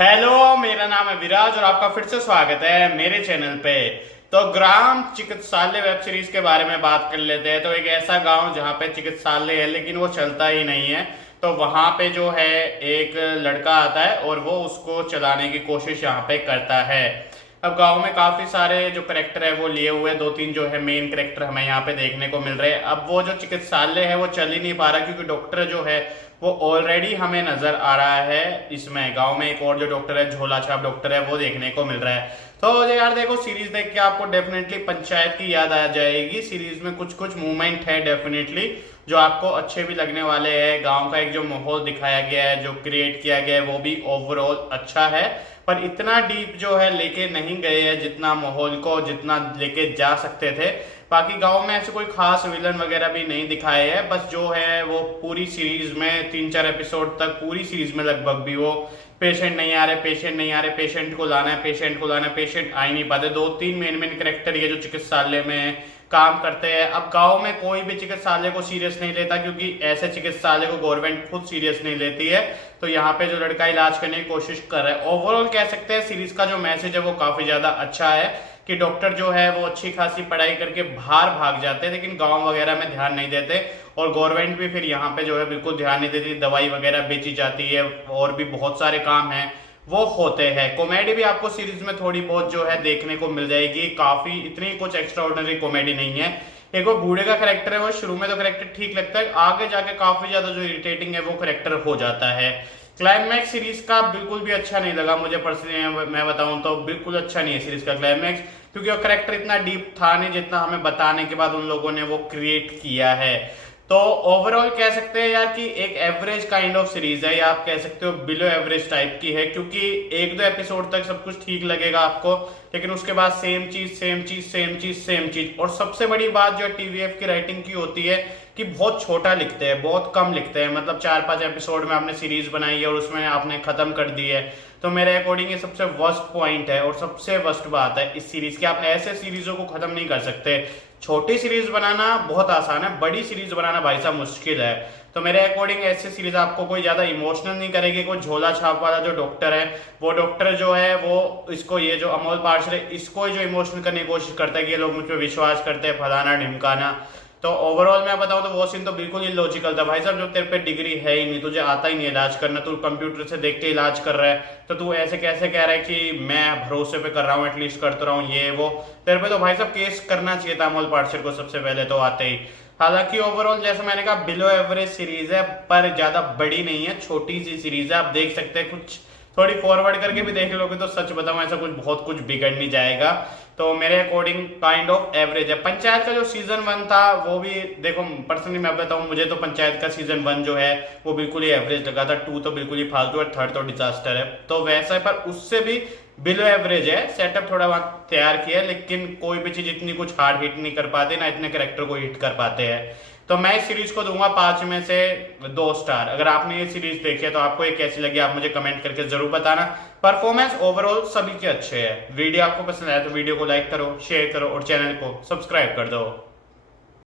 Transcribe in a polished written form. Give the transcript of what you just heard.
Hello, मेरा नाम है विराज और आपका फिर से स्वागत है मेरे चैनल पे। तो ग्राम चिकित्सालय वेब सीरीज के बारे में बात कर लेते हैं। तो एक ऐसा गांव जहां पे चिकित्सालय है लेकिन वो चलता ही नहीं है। तो वहां पे जो है एक लड़का आता है और वो उसको चलाने की कोशिश यहाँ पे करता है। अब गांव में काफी सारे जो करेक्टर है वो लिए हुए, दो तीन जो है मेन करेक्टर हमें यहाँ पे देखने को मिल रहे हैं। अब वो जो चिकित्सालय है वो चल ही नहीं पा रहा क्योंकि डॉक्टर जो है वो ऑलरेडी हमें नजर आ रहा है। इसमें गांव में एक और जो डॉक्टर है, झोला छाप डॉक्टर है, वो देखने को मिल रहा है। तो यार देखो, सीरीज देख के आपको डेफिनेटली पंचायत की याद आ जाएगी। सीरीज में कुछ कुछ मूवमेंट है डेफिनेटली जो आपको अच्छे भी लगने वाले हैं। गांव का एक जो माहौल दिखाया गया है, जो क्रिएट किया गया है, वो भी ओवरऑल अच्छा है। पर इतना डीप जो है लेके नहीं गए हैं जितना माहौल को जितना लेके जा सकते थे। बाकी गांव में ऐसे कोई खास विलन वगैरह भी नहीं दिखाए हैं। बस जो है वो पूरी सीरीज में 3-4 एपिसोड तक, पूरी सीरीज में लगभग भी वो पेशेंट नहीं आ रहे, पेशेंट नहीं आ रहे, पेशेंट को लाना है, पेशेंट को लाना है, पेशेंट आ ही नहीं पाते। 2-3 मेन कैरेक्टर ये जो चिकित्सालय में काम करते हैं। अब गांव में कोई भी चिकित्सालय को सीरियस नहीं लेता क्योंकि ऐसे चिकित्सालय को गवर्नमेंट खुद सीरियस नहीं लेती है। तो यहाँ पे जो लड़का इलाज करने की कोशिश कर रहा है, ओवरऑल कह सकते हैं सीरीज का जो मैसेज है वो काफी ज्यादा अच्छा है कि डॉक्टर जो है वो अच्छी खासी पढ़ाई करके बाहर भाग जाते हैं लेकिन गांव वगैरह में ध्यान नहीं देते। और गवर्नमेंट भी फिर यहाँ पे जो है बिल्कुल ध्यान नहीं देती। दवाई वगैरह बेची जाती है और भी बहुत सारे काम हैं वो होते हैं। कॉमेडी भी आपको सीरीज में थोड़ी बहुत जो है देखने को मिल जाएगी। काफी इतनी कुछ एक्स्ट्रा ऑर्डिनरी कॉमेडी नहीं है। एक वो बूढ़े का करेक्टर है, वो शुरू में तो करेक्टर ठीक लगता है, आगे जाके काफी ज्यादा जो इरिटेटिंग है वो करेक्टर हो जाता है। क्लाइमैक्स सीरीज का बिल्कुल भी अच्छा नहीं लगा मुझे पर्सनली। मैं बताऊं तो बिल्कुल अच्छा नहीं है सीरीज का क्लाइमैक्स, क्योंकि वो करेक्टर इतना डीप था नहीं जितना हमें बताने के बाद उन लोगों ने वो क्रिएट किया है। तो ओवरऑल कह सकते हैं यार कि एक एवरेज काइंड ऑफ सीरीज है, या आप कह सकते हो बिलो एवरेज टाइप की है। क्योंकि 1-2 एपिसोड तक सब कुछ ठीक लगेगा आपको, लेकिन उसके बाद सेम चीज सेम चीज सेम चीज सेम चीज। और सबसे बड़ी बात जो टीवीएफ की राइटिंग की होती है कि बहुत छोटा लिखते हैं, बहुत कम लिखते हैं। मतलब 4-5 एपिसोड में आपने सीरीज बनाई है और उसमें आपने खत्म कर दी है। तो मेरे अकॉर्डिंग ये सबसे वर्स्ट पॉइंट है और सबसे वर्स्ट बात है इस सीरीज की। आप ऐसे सीरीजों को खत्म नहीं कर सकते। छोटी सीरीज बनाना बहुत आसान है, बड़ी सीरीज बनाना भाई साहब मुश्किल है। तो मेरे अकॉर्डिंग ऐसी सीरीज आपको कोई ज्यादा इमोशनल नहीं करेगी। कोई झोला छाप वाला जो डॉक्टर है, वो डॉक्टर जो है वो इसको, ये जो अमोल पार्षद है, इसको जो इमोशनल करने की कोशिश करता है कि ये लोग मुझ पर विश्वास करते हैं, फलाना ढिमकाना। तो ओवरऑल मैं बताऊं तो वो सीन तो बिल्कुल इलॉजिकल था। भाई साहब, जो तेरे पे डिग्री है ही नहीं, तुझे आता ही नहीं इलाज करना, तू कंप्यूटर से देख के इलाज कर रहा है, तो तू ऐसे कैसे कह रहा है कि मैं भरोसे पे कर रहा हूँ, एटलीस्ट करता रहा हूँ ये वो। तेरे पे तो भाई साहब केस करना चाहिए था अमोल पार्षद को सबसे पहले तो आते ही। हालांकि ओवरऑल जैसे मैंने कहा बिलो एवरेज सीरीज है, पर ज्यादा बड़ी नहीं है, छोटी सी सीरीज है। आप देख सकते हैं, कुछ थोड़ी फॉरवर्ड करके भी देख लोगे तो सच बताऊं ऐसा कुछ बहुत कुछ बिगड़ नहीं जाएगा। तो मेरे अकॉर्डिंग काइंड ऑफ एवरेज है। पंचायत का जो सीजन 1 था वो भी देखो, पर्सनली मैं बताऊं, मुझे तो पंचायत का सीजन 1 जो है वो बिल्कुल ही एवरेज लगा था। 2 तो बिल्कुल ही फालतू है, 3rd तो डिजास्टर है। तो वैसा है, पर उससे भी बिलो एवरेज है। सेटअप थोड़ा वहां तैयार किया है लेकिन कोई भी चीज इतनी कुछ हार्ड हिट नहीं कर पाते, ना इतने कैरेक्टर को हिट कर पाते हैं। तो मैं इस सीरीज को दूंगा 5 में से 2 स्टार। अगर आपने ये सीरीज देखी है तो आपको ये कैसी लगी आप मुझे कमेंट करके जरूर बताना। परफॉर्मेंस ओवरऑल सभी के अच्छे हैं। वीडियो आपको पसंद आया तो वीडियो को लाइक करो, शेयर करो और चैनल को सब्सक्राइब कर दो।